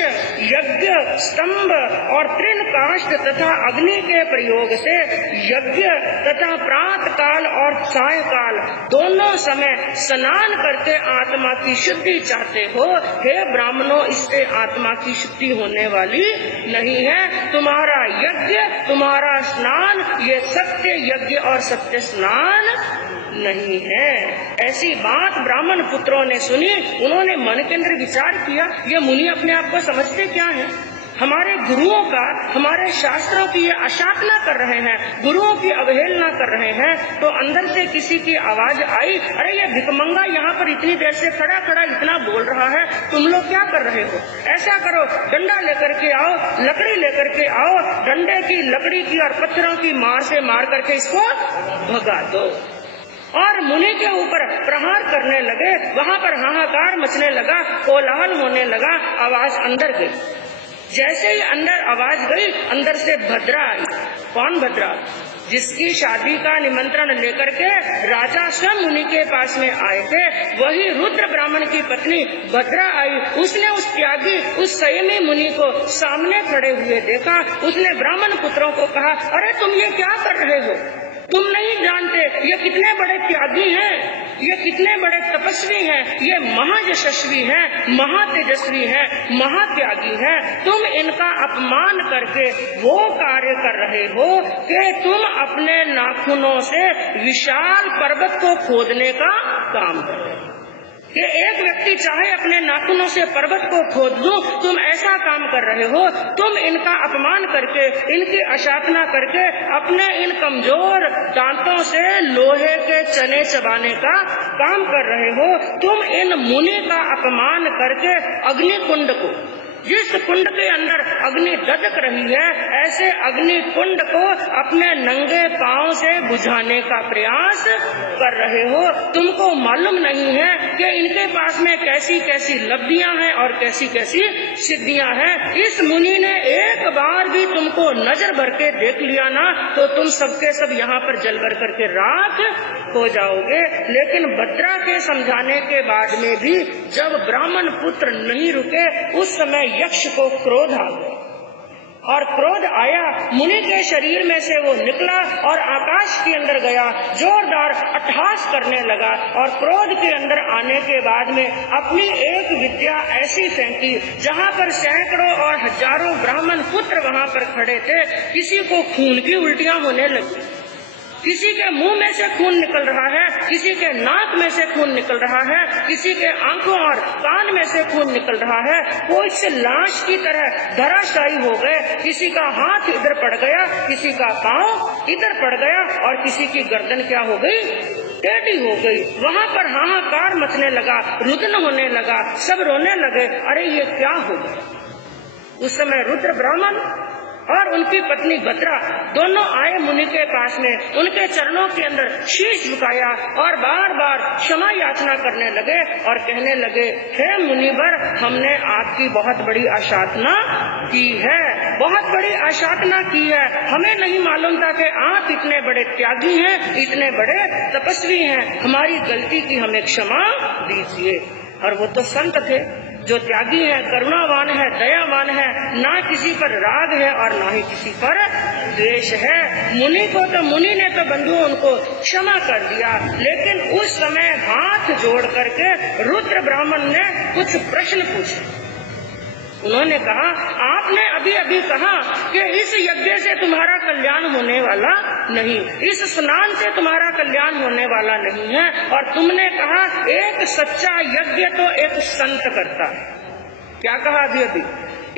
यज्ञ, स्तंभ और तृण काष्ठ तथा अग्नि के प्रयोग से यज्ञ तथा प्रातः काल और सायंकाल दोनों समय स्नान करके आत्मा की शुद्धि चाहते हो। हे ब्राह्मणों, इससे आत्मा की शुद्धि होने वाली नहीं है। तुम्हारा यज्ञ, तुम्हारा स्नान, ये सत्य यज्ञ और सत्य स्नान नहीं है। ऐसी बात ब्राह्मण पुत्रों ने सुनी। उन्होंने मन के अंदर विचार किया, ये मुनि अपने आप को समझते क्या हैं? हमारे गुरुओं का, हमारे शास्त्रों की ये अशासना कर रहे हैं, गुरुओं की अवहेलना कर रहे हैं। तो अंदर से किसी की आवाज आई, अरे ये भिखमंगा यहाँ पर इतनी देर से खड़ा खड़ा इतना बोल रहा है, तुम लोग क्या कर रहे हो? ऐसा करो, डंडा लेकर के आओ, लकड़ी लेकर के आओ, डंडे की, लकड़ी की और पत्थरों की मार से मार करके इसको भगा दो। और मुनि के ऊपर प्रहार करने लगे। वहाँ पर हाहाकार मचने लगा, कोलाहल होने लगा, आवाज अंदर गई। जैसे ही अंदर आवाज गई, अंदर से भद्रा आई। कौन भद्रा? जिसकी शादी का निमंत्रण लेकर के राजा स्वयं मुनि के पास में आए थे, वही रुद्र ब्राह्मण की पत्नी भद्रा आई। उसने उस त्यागी, उस संयमी मुनि को सामने खड़े हुए देखा। उसने ब्राह्मण पुत्रों को कहा, अरे तुम ये क्या कर रहे हो? तुम नहीं जानते ये कितने बड़े त्यागी हैं, ये कितने बड़े तपस्वी हैं, ये महायशस्वी हैं, महातेजस्वी हैं, महात्यागी हैं। तुम इनका अपमान करके वो कार्य कर रहे हो कि तुम अपने नाखूनों से विशाल पर्वत को खोदने का काम कर रहे हो। कि एक व्यक्ति चाहे अपने नाखूनों से पर्वत को खोद दूं, तुम ऐसा काम कर रहे हो। तुम इनका अपमान करके, इनकी अशातना करके अपने इन कमजोर दांतों से लोहे के चने चबाने का काम कर रहे हो। तुम इन मुनि का अपमान करके अग्नि कुंड को, जिस कुंड के अंदर अग्नि दधक रही है, ऐसे अग्नि कुंड को अपने नंगे पांव से बुझाने का प्रयास कर रहे हो। तुमको मालूम नहीं है कि इनके पास में कैसी कैसी लब्धियां हैं और कैसी कैसी सिद्धियां हैं। इस मुनि ने एक बार भी तुमको नजर भर के देख लिया ना, तो तुम सबके सब यहाँ पर जल भर करके राख हो जाओगे। लेकिन भद्रा के समझाने के बाद में भी जब ब्राह्मण पुत्र नहीं रुके, उस समय यक्ष को क्रोध आ गया, और क्रोध आया, मुनि के शरीर में से वो निकला और आकाश के अंदर गया, जोरदार अट्टहास करने लगा। और क्रोध के अंदर आने के बाद में अपनी एक विद्या ऐसी फेंकी जहाँ पर सैकड़ों और हजारों ब्राह्मण पुत्र वहाँ पर खड़े थे। किसी को खून की उल्टियां होने लगी, किसी के मुंह में से खून निकल रहा है, किसी के नाक में से खून निकल रहा है, किसी के आंखों और कान में से खून निकल रहा है। कोई से लाश की तरह धराशायी हो गए, किसी का हाथ इधर पड़ गया, किसी का पांव इधर पड़ गया, और किसी की गर्दन क्या हो गई, टेढ़ी हो गई। वहाँ पर हाहाकार मचने लगा, रुदन होने लगा, सब रोने लगे, अरे ये क्या हो गया। उस समय रुद्र ब्राह्मण और उनकी पत्नी भद्रा दोनों आए मुनि के पास में, उनके चरणों के अंदर शीश झुकाया और बार बार क्षमा याचना करने लगे और कहने लगे, हे मुनिवर, हमने आपकी बहुत बड़ी अशातना की है, बहुत बड़ी अशातना की है। हमें नहीं मालूम था कि आप इतने बड़े त्यागी हैं, इतने बड़े तपस्वी हैं। हमारी गलती की हमें क्षमा दीजिए। और वो तो संत थे, जो त्यागी है, करुणावान है, दयावान है, ना किसी पर राग है और ना ही किसी पर द्वेष है। मुनि को तो, मुनि ने तो बंधु उनको क्षमा कर दिया। लेकिन उस समय हाथ जोड़ करके रुद्र ब्राह्मण ने कुछ प्रश्न पूछे। उन्होंने कहा, आपने अभी अभी कहा कि इस यज्ञ से तुम्हारा कल्याण होने वाला नहीं, इस स्नान से तुम्हारा कल्याण होने वाला नहीं है, और तुमने कहा एक सच्चा यज्ञ तो एक संत करता है। क्या कहा अभी अभी?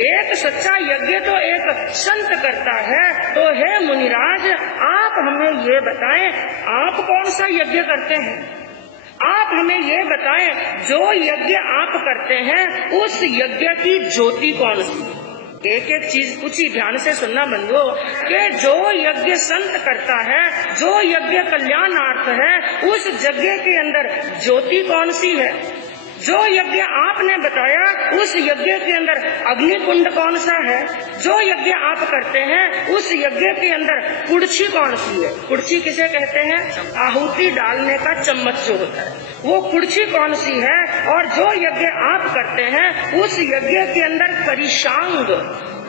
एक सच्चा यज्ञ तो एक संत करता है। तो हे मुनिराज, आप हमें ये बताएं, आप कौन सा यज्ञ करते हैं? आप हमें ये बताएं, जो यज्ञ आप करते हैं उस यज्ञ की ज्योति कौन सी? एक एक चीज पूछी, ध्यान से सुनना बंधुओं, कि जो यज्ञ संत करता है, जो यज्ञ कल्याणार्थ है, उस यज्ञ के अंदर ज्योति कौन सी है? जो यज्ञ आपने बताया उस यज्ञ के अंदर अग्नि कुंड कौन सा है? जो यज्ञ आप करते हैं उस यज्ञ के अंदर कुर्छी कौन सी है? कुर्छी किसे कहते हैं? आहुति डालने का चम्मच जो होता है, वो कुर्छी कौन सी है? और जो यज्ञ आप करते हैं उस यज्ञ के अंदर करिशांग,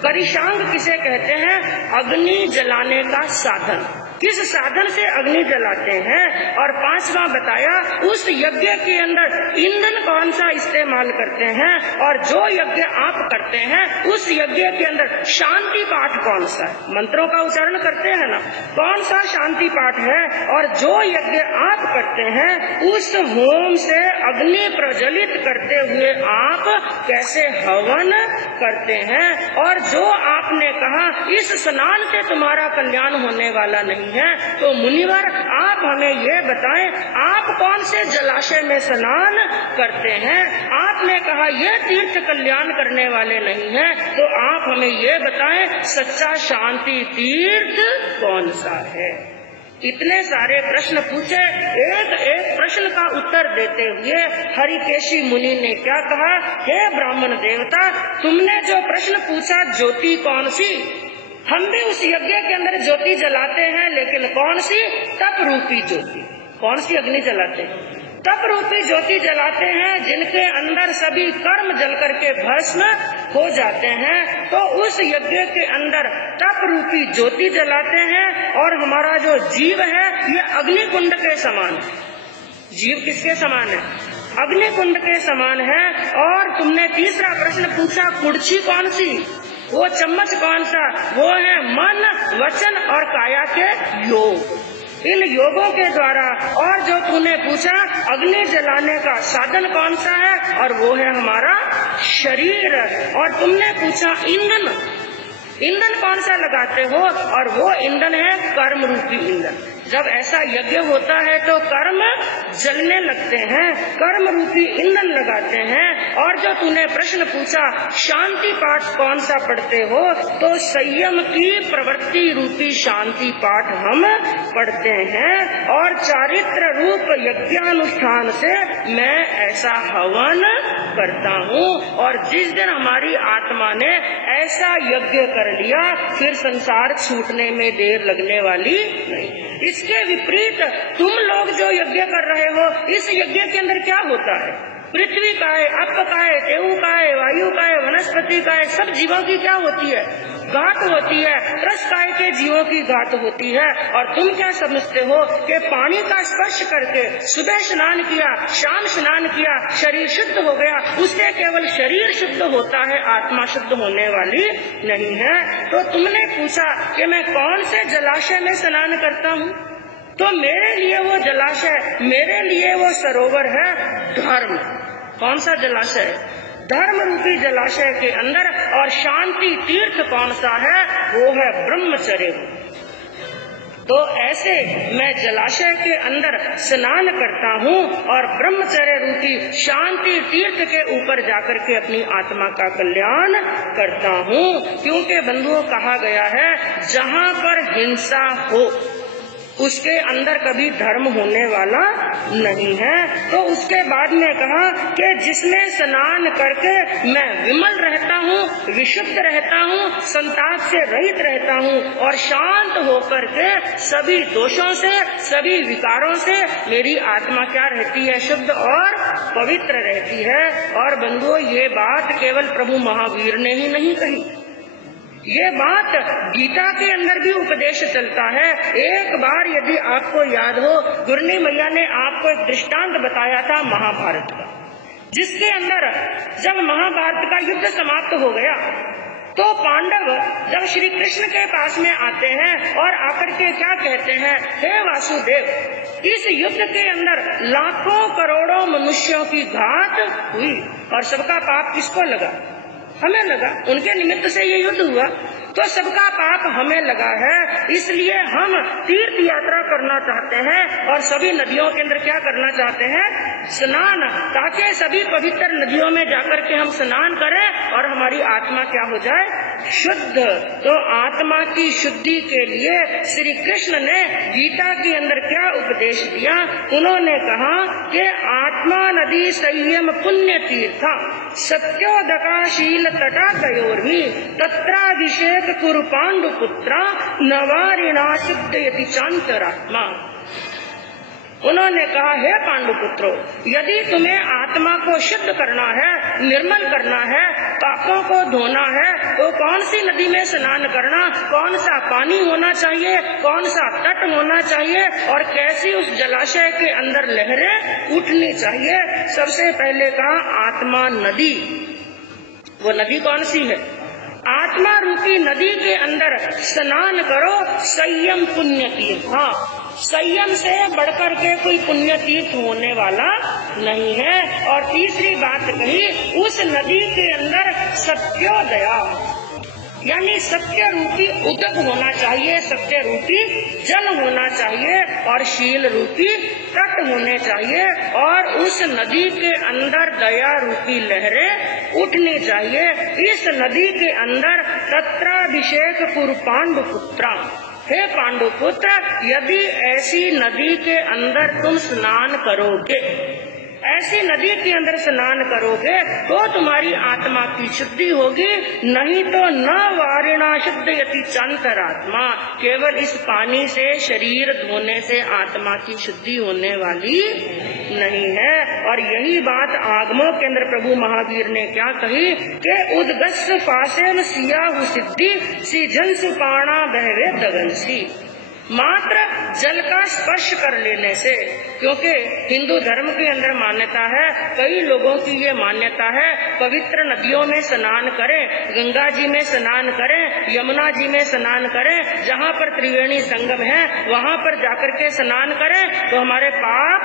करिशांग किसे कहते हैं? अग्नि जलाने का साधन, किस साधन से अग्नि जलाते हैं? और पांचवा बताया, उस यज्ञ के अंदर ईंधन कौन सा इस्तेमाल करते हैं? और जो यज्ञ आप करते हैं उस यज्ञ के अंदर शांति पाठ कौन सा है? मंत्रों का उच्चारण करते हैं ना, कौन सा शांति पाठ है? और जो यज्ञ आप करते हैं उस होम से अग्नि प्रज्वलित करते हुए आप कैसे हवन करते हैं? और जो आपने कहा इस स्नान से तुम्हारा कल्याण होने वाला नहीं है, तो मुनिवर आप हमें ये बताएं, आप कौन से जलाशय में स्नान करते हैं? आपने कहा ये तीर्थ कल्याण करने वाले नहीं है, तो आप हमें ये बताएं, सच्चा शांति तीर्थ कौन सा है? इतने सारे प्रश्न पूछे, एक एक प्रश्न का उत्तर देते हुए हरिकेशी मुनि ने क्या कहा, हे ब्राह्मण देवता, तुमने जो प्रश्न पूछा ज्योति कौन सी, हम भी उस यज्ञ के अंदर ज्योति जलाते हैं, लेकिन कौन सी? तप रूपी ज्योति। कौन सी अग्नि जलाते हैं? तप रूपी ज्योति जलाते हैं, जिनके अंदर सभी कर्म जल करके भस्म हो जाते हैं। तो उस यज्ञ के अंदर तप रूपी ज्योति जलाते हैं, और हमारा जो जीव है ये अग्नि कुंड के समान है। जीव किसके समान है? अग्नि कुंड के समान है। और तुमने तीसरा प्रश्न पूछा, कुर्सी कौन सी? वो चम्मच कौन सा? वो है मन, वचन और काया के योग। इन योगों के द्वारा, और जो तूने पूछा अग्नि जलाने का साधन कौन सा है, और वो है हमारा शरीर। और तुमने पूछा ईंधन, ईंधन कौन सा लगाते हो, और वो ईंधन है कर्म रूपी ईंधन। जब ऐसा यज्ञ होता है तो कर्म जलने लगते हैं, कर्म रूपी ईंधन लगाते हैं। और जो तूने प्रश्न पूछा शांति पाठ कौन सा पढ़ते हो, तो संयम की प्रवृत्ति रूपी शांति पाठ हम पढ़ते हैं। और चारित्र रूप यज्ञानुष्ठान से मैं ऐसा हवन करता हूँ। और जिस दिन हमारी आत्मा ने ऐसा यज्ञ कर लिया, फिर संसार छूटने में देर लगने वाली नहीं। इसके विपरीत तुम लोग जो यज्ञ कर रहे हो, इस यज्ञ के अंदर क्या होता है? पृथ्वी का है, अप का है, तेऊ का है, वायु का है, वनस्पति का है, सब जीवों की क्या होती है? घात होती है। रस काय के जीवों की घात होती है। और तुम क्या समझते हो कि पानी का स्पर्श करके सुबह स्नान किया, शाम स्नान किया, शरीर शुद्ध हो गया, उससे केवल शरीर शुद्ध होता है, आत्मा शुद्ध होने वाली नहीं है। तो तुमने पूछा कि मैं कौन से जलाशय में स्नान करता हूँ, तो मेरे लिए वो जलाशय, मेरे लिए वो सरोवर है धर्म। कौन सा जलाशय? धर्म रूपी जलाशय के अंदर। और शांति तीर्थ कौन सा है? वो है ब्रह्मचर्य। तो ऐसे मैं जलाशय के अंदर स्नान करता हूँ और ब्रह्मचर्य रूपी शांति तीर्थ के ऊपर जाकर के अपनी आत्मा का कल्याण करता हूँ। क्योंकि बंधुओं कहा गया है, जहाँ पर हिंसा हो उसके अंदर कभी धर्म होने वाला नहीं है। तो उसके बाद में कहा कि जिसमें स्नान करके मैं विमल रहता हूँ, विशुद्ध रहता हूँ, संताप से रहित रहता हूँ, और शांत होकर के सभी दोषों से, सभी विकारों से मेरी आत्मा क्या रहती है? शुद्ध और पवित्र रहती है। और बंधुओं, ये बात केवल प्रभु महावीर ने ही नहीं कही, ये बात गीता के अंदर भी उपदेश चलता है। एक बार यदि आपको याद हो, गुरनी मैया ने आपको एक दृष्टांत बताया था महाभारत का, जिसके अंदर जब महाभारत का युद्ध समाप्त हो गया तो पांडव जब श्री कृष्ण के पास में आते हैं और आकर के क्या कहते हैं, हे वासुदेव, इस युद्ध के अंदर लाखों करोड़ों मनुष्यों की घात हुई और सबका पाप किसको लगा? हमें लगा। उनके निमित्त से ये युद्ध हुआ, तो सबका पाप हमें लगा है। इसलिए हम तीर्थ यात्रा करना चाहते हैं और सभी नदियों के अंदर क्या करना चाहते हैं? स्नान, ताकि सभी पवित्र नदियों में जाकर के हम स्नान करें और हमारी आत्मा क्या हो जाए? शुद्ध। तो आत्मा की शुद्धि के लिए श्री कृष्ण ने गीता के अंदर क्या उपदेश दिया? उन्होंने कहा कि आत्मा नदी संयम पुण्य तीर्था सत्योदकाशील तटा तयोर्हि तत्राभिषेक कुरु पांडु पुत्रा नवारिणा शुद्धयति चांतरात्मा। उन्होंने कहा, हे पांडुपुत्रों, यदि तुम्हें आत्मा को शुद्ध करना है, निर्मल करना है, पापों को धोना है, तो कौन सी नदी में स्नान करना, कौन सा पानी होना चाहिए, कौन सा तट होना चाहिए और कैसी उस जलाशय के अंदर लहरें उठनी चाहिए? सबसे पहले कहा आत्मा नदी। वो नदी कौन सी है? आत्मा रूपी नदी के अंदर स्नान करो, संयम पुण्य तीर्थ। हाँ, संयम से बढ़कर के कोई पुण्य तीर्थ होने वाला नहीं है। और तीसरी बात कही, उस नदी के अंदर सत्योदया, यानी सत्य रूपी उदक होना चाहिए, सत्य रूपी जल होना चाहिए और शील रूपी तट होने चाहिए। और उस नदी के अंदर दया रूपी लहरें उठनी चाहिए। इस नदी के अंदर तत्राभिषेक कुरु पांडुपुत्रा। हे पांडुपुत्र, यदि ऐसी नदी के अंदर तुम स्नान करोगे, ऐसी नदी के अंदर स्नान करोगे तो तुम्हारी आत्मा की शुद्धि होगी, नहीं तो न वारिणा शुद्ध यति चंतरात्मा। केवल इस पानी से शरीर धोने से आत्मा की शुद्धि होने वाली नहीं है। और यही बात आगमों के अंदर प्रभु महावीर ने क्या कही कि उदगस्स फासेन सियाहु सिद्धि सी जन सुपाणा बहवे दगनसी। मात्र जल का स्पर्श कर लेने से, क्योंकि हिंदू धर्म के अंदर मान्यता है, कई लोगों की ये मान्यता है, पवित्र नदियों में स्नान करें, गंगा जी में स्नान करें, यमुना जी में स्नान करें, जहाँ पर त्रिवेणी संगम है वहाँ पर जाकर के स्नान करें तो हमारे पाप,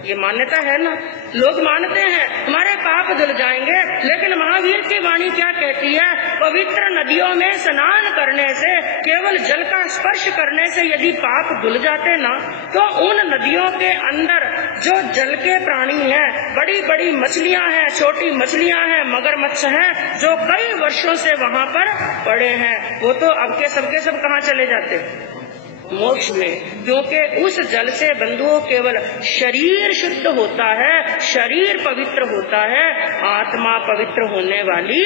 ये मान्यता है ना, लोग मानते हैं हमारे पाप धुल जाएंगे। लेकिन महावीर की वाणी क्या कहती है, पवित्र नदियों में स्नान करने से, केवल जल का स्पर्श करने से यदि पाप धुल जाते ना, तो उन नदियों के अंदर जो जल के प्राणी हैं, बड़ी बड़ी मछलियां हैं, छोटी मछलियां हैं, मगरमच्छ हैं, जो कई वर्षों से वहाँ पर पड़े हैं, वो तो अब के सब कहाँ चले जाते, मोक्ष में। क्योंकि उस जल से बंधुओं केवल शरीर शुद्ध होता है, शरीर पवित्र होता है, आत्मा पवित्र होने वाली।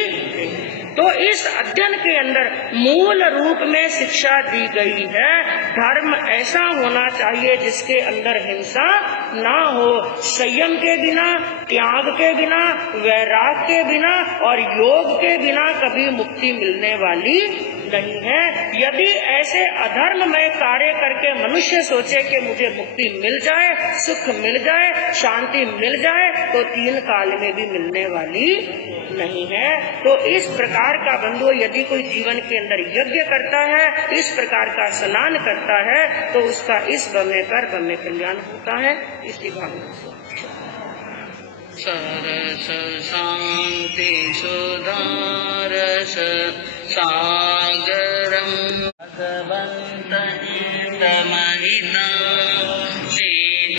तो इस अध्ययन के अंदर मूल रूप में शिक्षा दी गई है, धर्म ऐसा होना चाहिए जिसके अंदर हिंसा ना हो, संयम के बिना, त्याग के बिना, वैराग के बिना और योग के बिना कभी मुक्ति मिलने वाली नहीं है। यदि ऐसे अधर्ममय कार्य करके मनुष्य सोचे कि मुझे मुक्ति मिल जाए, सुख मिल जाए, शांति मिल जाए, तो 3 काल में भी मिलने वाली नहीं है। तो इस प्रकार का बंधु यदि कोई जीवन के अंदर यज्ञ करता है, इस प्रकार का स्नान करता है, तो उसका इस ब्रह्म पर ब्रह्म कल्याण होता है। इसी भावना से सरस शांति सुधारस सागरम भगवन्